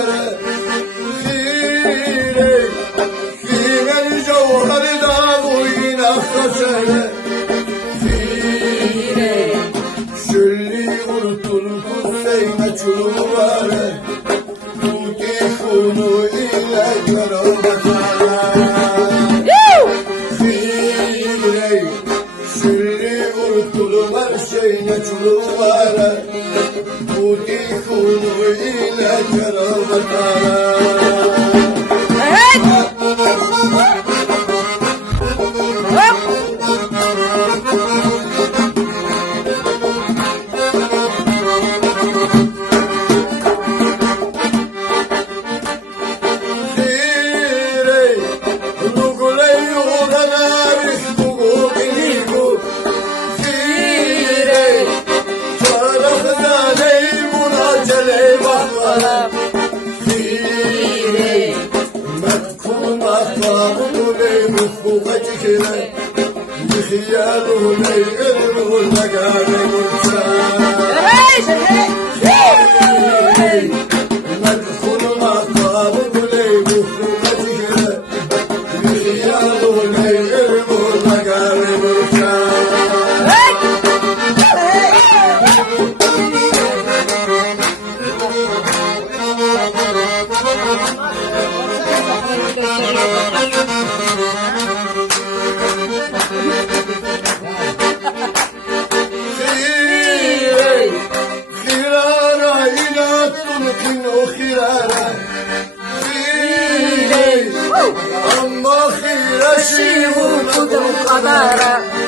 خسارة خير الجوهر دابوينا خسارة شلي قلتلك الزينة شلوارة تكونوا إلى كرامتها شينا شلوارا وتكون إلى كرامتها خياله ليل والمقارب مدخل مطاب وليل ومجهله خياله ليل والمقارب أما خير شيء وقدر قدره